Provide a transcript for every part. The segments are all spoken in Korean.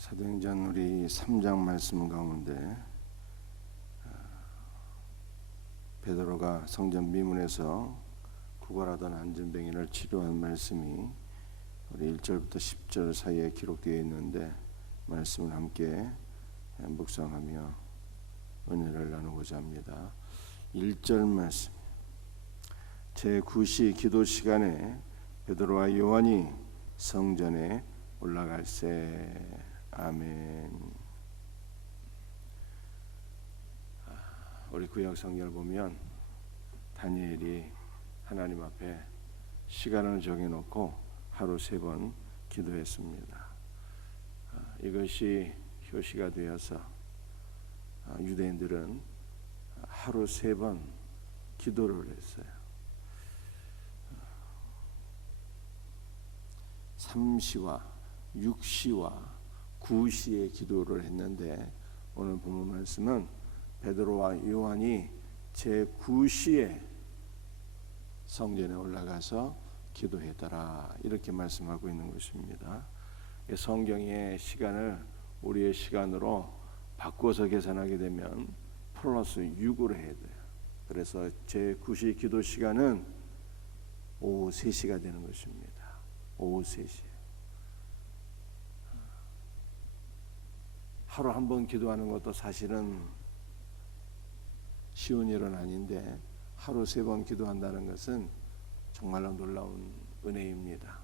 사도행전 우리 3장 말씀 가운데 베드로가 성전 미문에서 구걸하던 안전뱅이를 치료한 말씀이 우리 1절부터 10절 사이에 기록되어 있는데 말씀을 함께 묵상하며 은혜를 나누고자 합니다. 1절 말씀. 제9시 기도 시간에 베드로와 요한이 성전에 올라갈세. 아멘. 우리 구약 성경을 보면 다니엘이 하나님 앞에 시간을 정해놓고 하루 3번 기도했습니다. 이것이 효시가 되어서 유대인들은 하루 3번 기도를 했어요. 3시와 6시와 9시에 기도를 했는데 오늘 본문 말씀은 베드로와 요한이 제9시에 성전에 올라가서 기도했더라 이렇게 말씀하고 있는 것입니다. 성경의 시간을 우리의 시간으로 바꿔서 계산하게 되면 플러스 6으로 해야 돼요. 그래서 제9시 기도 시간은 오후 3시가 되는 것입니다. 오후 3시. 하루 한 번 기도하는 것도 사실은 쉬운 일은 아닌데 하루 3번 기도한다는 것은 정말로 놀라운 은혜입니다.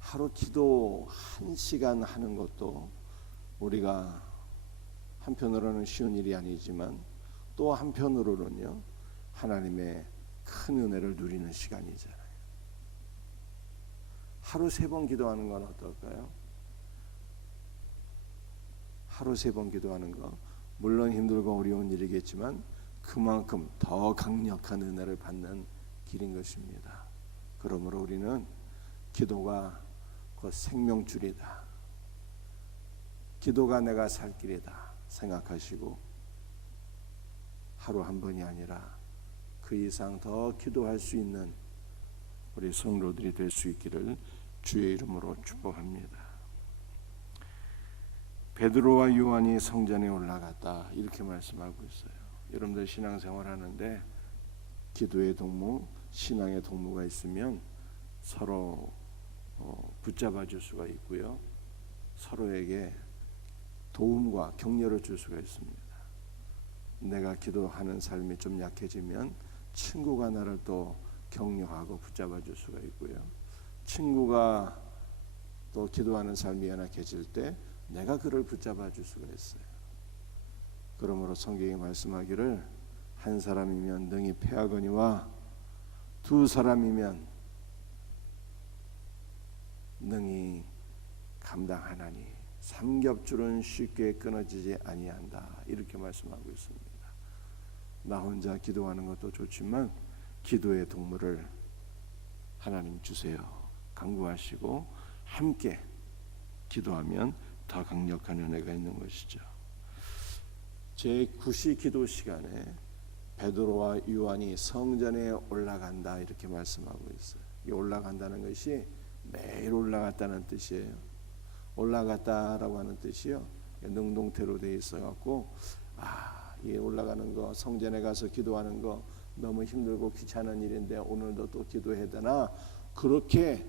하루 기도 1시간 하는 것도 우리가 한편으로는 쉬운 일이 아니지만 또 한편으로는요 하나님의 큰 은혜를 누리는 시간이잖아요. 하루 3번 기도하는 건 어떨까요? 하루 3번 기도하는 거 물론 힘들고 어려운 일이겠지만 그만큼 더 강력한 은혜를 받는 길인 것입니다. 그러므로 우리는 기도가 곧 생명줄이다, 기도가 내가 살 길이다 생각하시고 하루 한 번이 아니라 그 이상 더 기도할 수 있는 우리 성도들이 될 수 있기를 주의 이름으로 축복합니다. 베드로와 요한이 성전에 올라갔다 이렇게 말씀하고 있어요. 여러분들 신앙생활 하는데 기도의 동무, 신앙의 동무가 있으면 서로 붙잡아 줄 수가 있고요, 서로에게 도움과 격려를 줄 수가 있습니다. 내가 기도하는 삶이 좀 약해지면 친구가 나를 또 격려하고 붙잡아 줄 수가 있고요, 친구가 또 기도하는 삶이 연약해질 때 내가 그를 붙잡아 줄 수가 있어요. 그러므로 성경이 말씀하기를 한 사람이면 능히 패하거니와 두 사람이면 능히 감당하나니 삼겹줄은 쉽게 끊어지지 아니한다 이렇게 말씀하고 있습니다. 나 혼자 기도하는 것도 좋지만 기도의 동물을 하나님 주세요 간구하시고 함께 기도하면 더 강력한 은혜가 있는 것이죠. 제9시 기도 시간에 베드로와 요한이 성전에 올라간다 이렇게 말씀하고 있어요. 이 올라간다는 것이 매일 올라갔다는 뜻이에요. 올라갔다라고 하는 뜻이요 능동태로 되어 있어갖고 이 올라가는 거, 성전에 가서 기도하는 거 너무 힘들고 귀찮은 일인데 오늘도 또 기도해야 되나 그렇게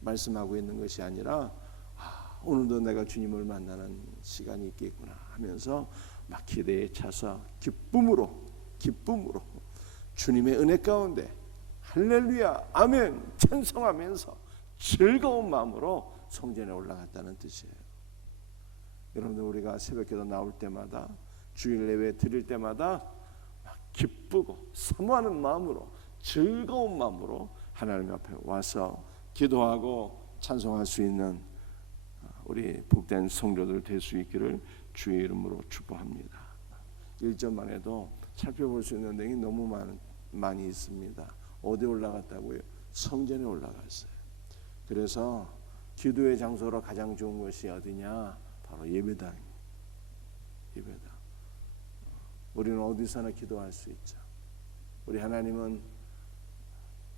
말씀하고 있는 것이 아니라 오늘도 내가 주님을 만나는 시간이 있겠구나 하면서 막 기대에 차서 기쁨으로 주님의 은혜 가운데 할렐루야 아멘 찬송하면서 즐거운 마음으로 성전에 올라갔다는 뜻이에요. 여러분들 우리가 새벽기도 나올 때마다 주일 예배 드릴 때마다 막 기쁘고 사모하는 마음으로 즐거운 마음으로 하나님 앞에 와서 기도하고 찬송할 수 있는 우리 복된 성도들 될 수 있기를 주의 이름으로 축복합니다. 1절만 해도 살펴볼 수 있는 내용이 너무 많이 있습니다. 어디 올라갔다고요? 성전에 올라갔어요. 그래서 기도의 장소로 가장 좋은 것이 어디냐? 바로 예배당입니다. 예배당. 우리는 어디서나 기도할 수 있죠. 우리 하나님은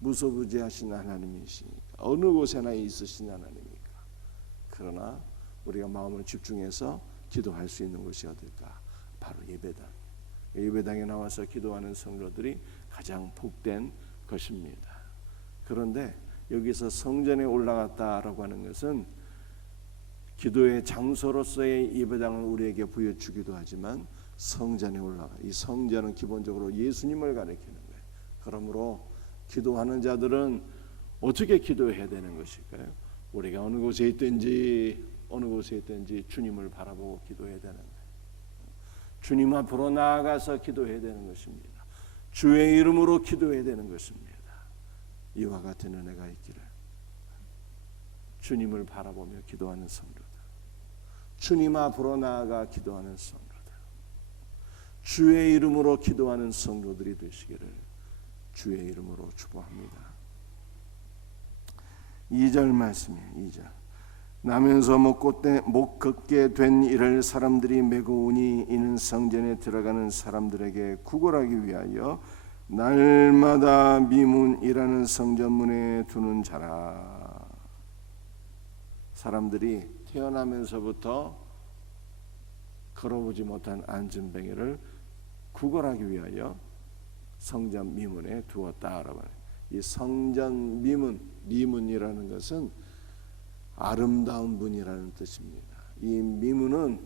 무소부지하신 하나님이시니까 어느 곳에나 있으신 하나님이니까 그러나 우리가 마음을 집중해서 기도할 수 있는 곳이 어딜까? 바로 예배당. 예배당에 나와서 기도하는 성도들이 가장 복된 것입니다. 그런데 여기서 성전에 올라갔다라고 하는 것은 기도의 장소로서의 예배당을 우리에게 보여주기도 하지만 성전에 올라가. 이 성전은 기본적으로 예수님을 가리키는 거예요. 그러므로 기도하는 자들은 어떻게 기도해야 되는 것일까요? 우리가 어느 곳에 있든지 주님을 바라보고 기도해야 되는 거예요. 주님 앞으로 나아가서 기도해야 되는 것입니다. 주의 이름으로 기도해야 되는 것입니다. 이와 같은 은혜가 있기를. 주님을 바라보며 기도하는 성도들, 주님 앞으로 나아가 기도하는 성도들, 주의 이름으로 기도하는 성도들이 되시기를 주의 이름으로 축복합니다. 2절 말씀이에요. 2절. 나면서 못 걷게 된 이를 사람들이 메고 오니 이는 성전에 들어가는 사람들에게 구걸하기 위하여 날마다 미문이라는 성전문에 두는 자라. 사람들이 태어나면서부터 걸어보지 못한 안진뱅이를 구걸하기 위하여 성전 미문에 두었다라고 해요. 이 성전 미문이라는 것은 아름다운 분이라는 뜻입니다. 이 미문은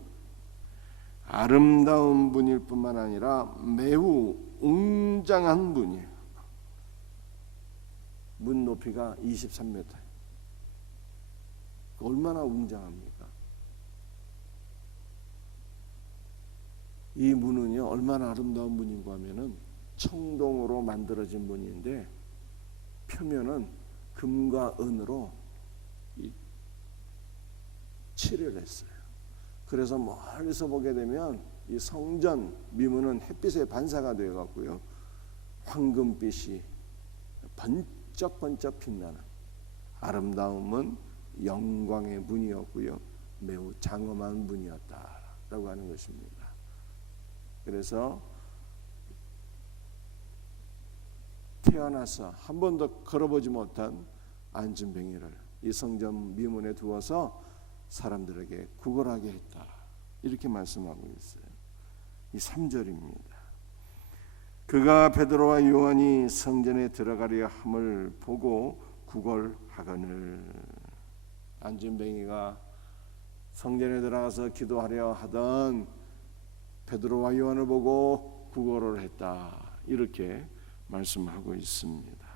아름다운 분일 뿐만 아니라 매우 웅장한 분이에요. 문 높이가 23m. 얼마나 웅장합니까? 이 문은요 얼마나 아름다운 문인가 하면은 청동으로 만들어진 문인데 표면은 금과 은으로 칠을 했어요. 그래서 멀리서 보게 되면 이 성전 미문은 햇빛에 반사가 되어 갖고요 황금빛이 번쩍번쩍 빛나는 아름다움은 영광의 문이었고요 매우 장엄한 문이었다라고 하는 것입니다. 그래서 태어나서 한 번도 걸어보지 못한 안진뱅이를 이 성전 미문에 두어서 사람들에게 구걸하게 했다. 이렇게 말씀하고 있어요. 이 3절입니다. 그가 베드로와 요한이 성전에 들어가려 함을 보고 구걸하거늘. 안진뱅이가 성전에 들어가서 기도하려 하던 베드로와 요한을 보고 구걸을 했다. 이렇게 말씀하고 있습니다.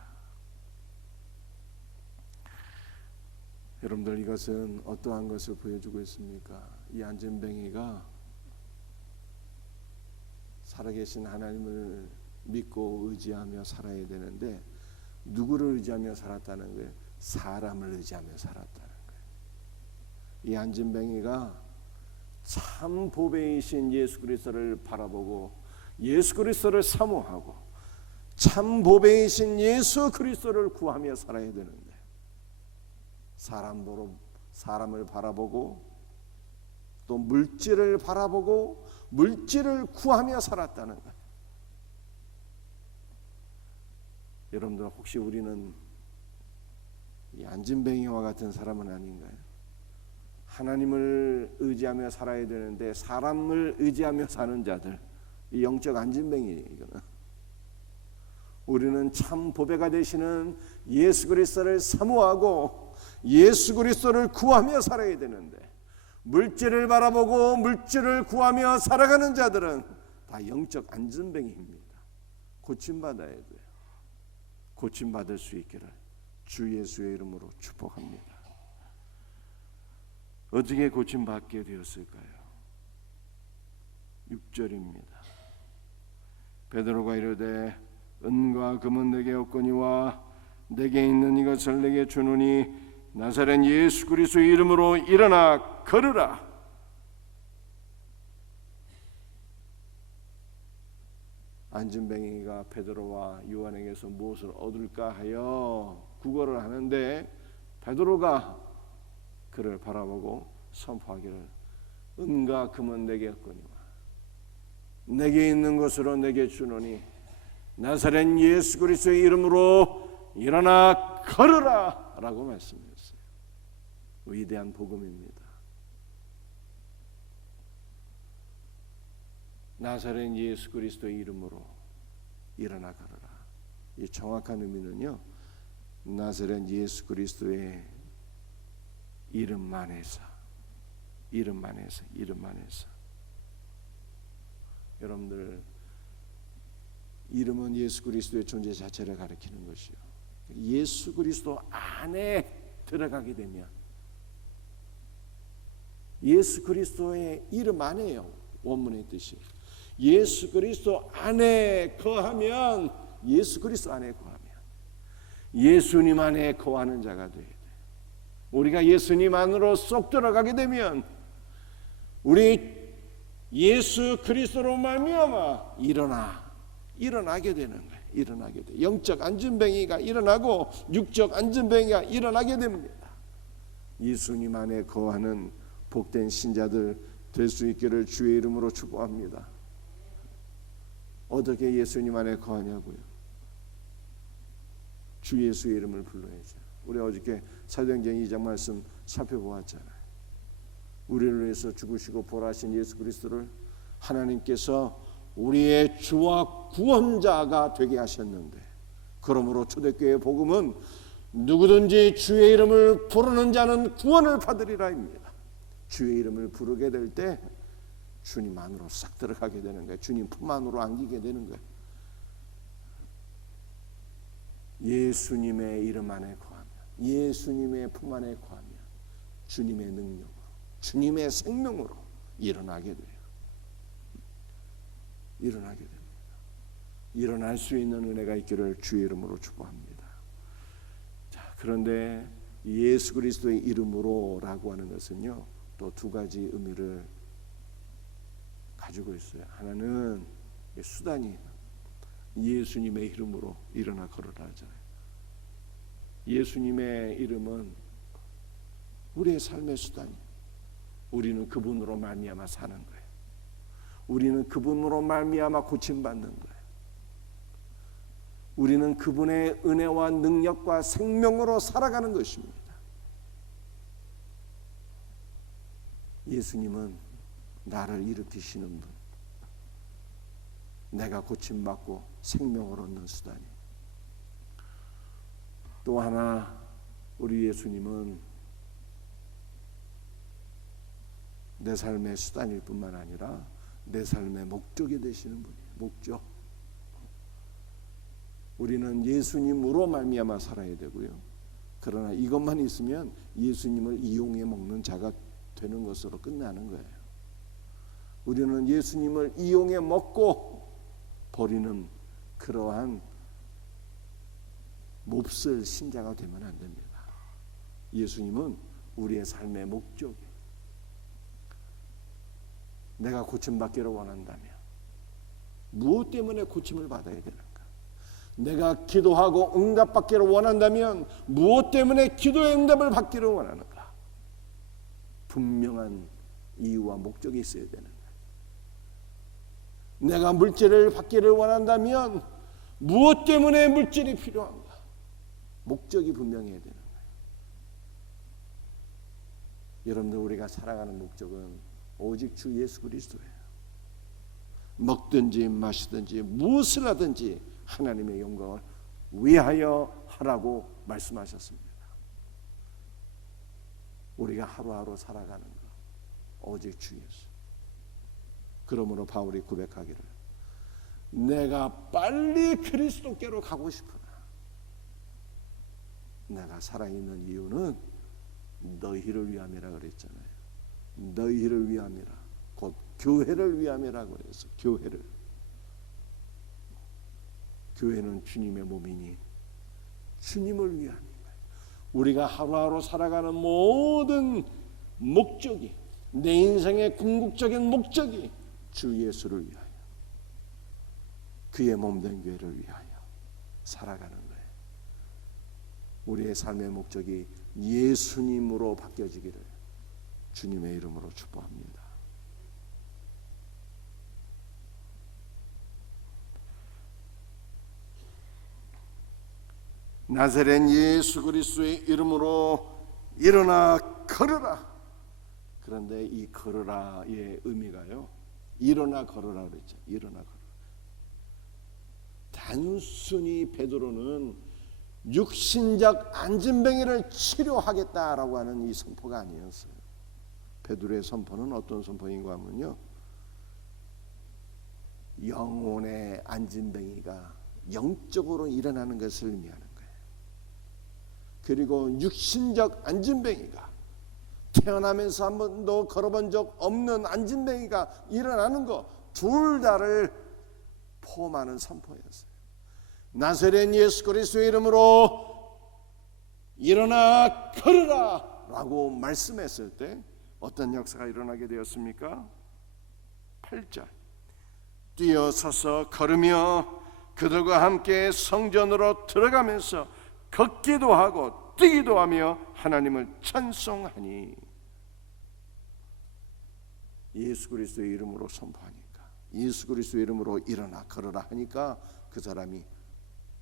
여러분들 이것은 어떠한 것을 보여주고 있습니까? 이 안진뱅이가 살아계신 하나님을 믿고 의지하며 살아야 되는데 누구를 의지하며 살았다는 거예요? 사람을 의지하며 살았다는 거예요. 이 안진뱅이가 참 보배이신 예수 그리스도를 바라보고 예수 그리스도를 사모하고 참 보배이신 예수 그리스도를 구하며 살아야 되는데 사람을 바라보고 또 물질을 바라보고 물질을 구하며 살았다는 거예요. 여러분들 혹시 우리는 이 안진뱅이와 같은 사람은 아닌가요? 하나님을 의지하며 살아야 되는데 사람을 의지하며 사는 자들, 이 영적 안진뱅이에요. 이거는 우리는 참 보배가 되시는 예수 그리스도를 사모하고 예수 그리스도를 구하며 살아야 되는데 물질을 바라보고 물질을 구하며 살아가는 자들은 다 영적 안진뱅이입니다. 고침받아야 돼요. 고침받을 수 있기를 주 예수의 이름으로 축복합니다. 어떻게 고침받게 되었을까요? 6절입니다. 베드로가 이르되 은과 금은 내게 없거니와 내게 있는 이것을 내게 주노니 나사렛 예수 그리스도의 이름으로 일어나 걸으라. 안진뱅이가 베드로와 요한에게서 무엇을 얻을까 하여 구걸을 하는데 베드로가 그를 바라보고 선포하기를 은과 금은 내게 없거니와 내게 있는 것으로 내게 주노니 나사렛 예수 그리스도의 이름으로 일어나 걸으라 라고 말씀했어요. 위대한 복음입니다. 나사렛 예수 그리스도의 이름으로 일어나 걸어라. 이 정확한 의미는요, 나사렛 예수 그리스도의 이름만에서 여러분들, 이름은 예수 그리스도의 존재 자체를 가리키는 것이요, 예수 그리스도 안에 들어가게 되면, 예수 그리스도의 이름 안에요. 원문의 뜻이 예수 그리스도 안에 거하면, 예수 그리스도 안에 거하면 예수님 안에 거하는 자가 되어야 돼. 우리가 예수님 안으로 쏙 들어가게 되면 우리 예수 그리스도로 말미암아 일어나게 되는 거예요. 일어나게 돼. 영적 안전뱅이가 일어나고 육적 안전뱅이가 일어나게 됩니다. 예수님 안에 거하는 복된 신자들 될 수 있기를 주의 이름으로 축복합니다. 어떻게 예수님 안에 거하냐고요? 주 예수의 이름을 불러야죠. 우리 어저께 사도행전 2장 말씀 살펴보았잖아요. 우리를 위해서 죽으시고 부활하신 예수 그리스도를 하나님께서 우리의 주와 구원자가 되게 하셨는데, 그러므로 초대교회의 복음은 누구든지 주의 이름을 부르는 자는 구원을 받으리라입니다. 주의 이름을 부르게 될 때 주님 안으로 싹 들어가게 되는 거예요. 주님 품 안으로 안기게 되는 거예요. 예수님의 이름 안에 거하면, 예수님의 품 안에 거하면 주님의 능력으로, 주님의 생명으로 일어나게 돼요. 일어나게 됩니다. 일어날 수 있는 은혜가 있기를 주의 이름으로 축복합니다. 자, 그런데 예수 그리스도의 이름으로라고 하는 것은요, 또 두 가지 의미를 가지고 있어요. 하나는 수단이 예수님의 이름으로 일어나 걸어라 하잖아요. 예수님의 이름은 우리의 삶의 수단이에요. 우리는 그분으로 말미암아 사는 거예요. 우리는 그분으로 말미암아 고침받는 거예요. 우리는 그분의 은혜와 능력과 생명으로 살아가는 것입니다. 예수님은 나를 일으키시는 분, 내가 고침받고 생명을 얻는 수단이. 또 하나, 우리 예수님은 내 삶의 수단일 뿐만 아니라 내 삶의 목적이 되시는 분이에요. 목적. 우리는 예수님으로 말미암아 살아야 되고요. 그러나 이것만 있으면 예수님을 이용해 먹는 자가 되는 것으로 끝나는 거예요. 우리는 예수님을 이용해 먹고 버리는 그러한 몹쓸 신자가 되면 안 됩니다. 예수님은 우리의 삶의 목적이에요. 내가 고침받기를 원한다면 무엇 때문에 고침을 받아야 되는가? 내가 기도하고 응답받기를 원한다면 무엇 때문에 기도의 응답을 받기를 원하는가? 분명한 이유와 목적이 있어야 되는 거예요. 내가 물질을 받기를 원한다면 무엇 때문에 물질이 필요한가? 목적이 분명해야 되는 거예요. 여러분들, 우리가 살아가는 목적은 오직 주 예수 그리스도예요. 먹든지 마시든지 무엇을 하든지 하나님의 영광을 위하여 하라고 말씀하셨습니다. 우리가 하루하루 살아가는 것 오직 주 예수. 그러므로 바울이 고백하기를, 내가 빨리 그리스도께로 가고 싶으나 내가 살아있는 이유는 너희를 위함이라 그랬잖아요. 너희를 위함이라, 곧 교회를 위함이라고 해서 교회는 주님의 몸이니 주님을 위함인 거예요. 우리가 하루하루 살아가는 모든 목적이, 내 인생의 궁극적인 목적이 주 예수를 위하여, 그의 몸된 교회를 위하여 살아가는 거예요. 우리의 삶의 목적이 예수님으로 바뀌어지기를 주님의 이름으로 축복합니다. 나사렛 예수 그리스도의 이름으로 일어나 걸으라. 그런데 이 걸으라의 의미가요, 일어나 걸으라 그랬죠. 일어나 걸으라. 단순히 베드로는 육신적 안진뱅이를 치료하겠다라고 하는 이 선포가 아니었어요. 베드로의 선포는 어떤 선포인가 하면요, 영혼의 안진뱅이가 영적으로 일어나는 것을 의미하는 거예요. 그리고 육신적 안진뱅이가, 태어나면서 한 번도 걸어본 적 없는 안진뱅이가 일어나는 것, 둘 다를 포함하는 선포였어요. 나사렛 예수 그리스도의 이름으로 일어나 걸으라 라고 말씀했을 때 어떤 역사가 일어나게 되었습니까? 8절, 뛰어서서 걸으며 그들과 함께 성전으로 들어가면서 걷기도 하고 뛰기도 하며 하나님을 찬송하니. 예수 그리스도의 이름으로 선포하니까, 예수 그리스도의 이름으로 일어나 걸으라 하니까 그 사람이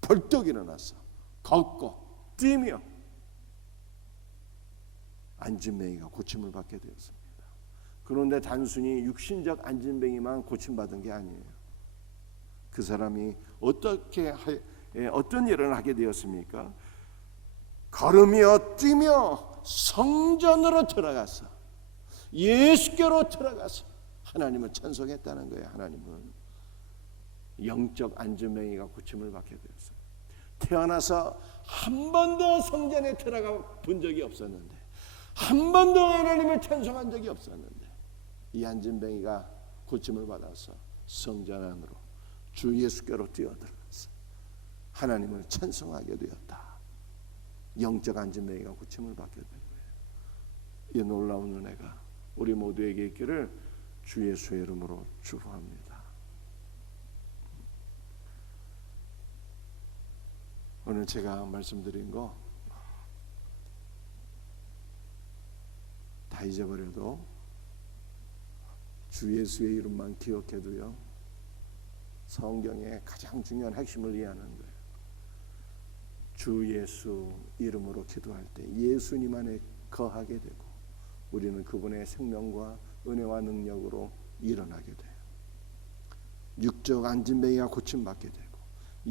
벌떡 일어나서 걷고 뛰며 안진뱅이가 고침을 받게 되었습니다. 그런데 단순히 육신적 안진뱅이만 고침받은 게 아니에요. 그 사람이 어떤 일을 하게 되었습니까? 걸으며 뛰며 성전으로 들어가서, 예수께로 들어가서 하나님을 찬송했다는 거예요. 하나님은 영적 안진뱅이가 고침을 받게 되었어요. 태어나서 한 번도 성전에 들어가 본 적이 없었는데, 한 번도 하나님을 찬송한 적이 없었는데, 이 안진뱅이가 고침을 받아서 성전 안으로 주 예수께로 뛰어들어가서 하나님을 찬송하게 되었다. 영적 안진뱅이가 고침을 받게 된 거예요. 이 놀라운 은혜가 우리 모두에게 있기를 주 예수의 이름으로 축복합니다. 오늘 제가 말씀드린 거 다 잊어버려도 주 예수의 이름만 기억해도요, 성경의 가장 중요한 핵심을 이해하는 거예요. 주 예수 이름으로 기도할 때 예수님 안에 거하게 되고, 우리는 그분의 생명과 은혜와 능력으로 일어나게 돼요. 육적 안진뱅이가 고침받게 되고,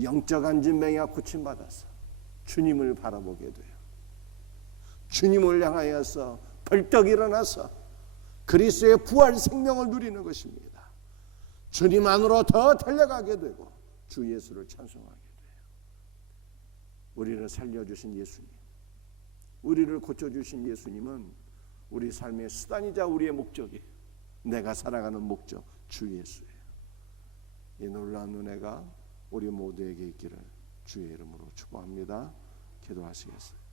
영적 안진뱅이가 고침받아서 주님을 바라보게 돼요. 주님을 향하여서 벌떡 일어나서 그리스도의 부활 생명을 누리는 것입니다. 주님 안으로 더 달려가게 되고 주 예수를 찬송하게 돼요. 우리를 살려주신 예수님, 우리를 고쳐주신 예수님은 우리 삶의 수단이자 우리의 목적이에요. 내가 살아가는 목적, 주 예수예요. 이 놀라운 은혜가 우리 모두에게 있기를 주의 이름으로 축복합니다. 기도하시겠습니다.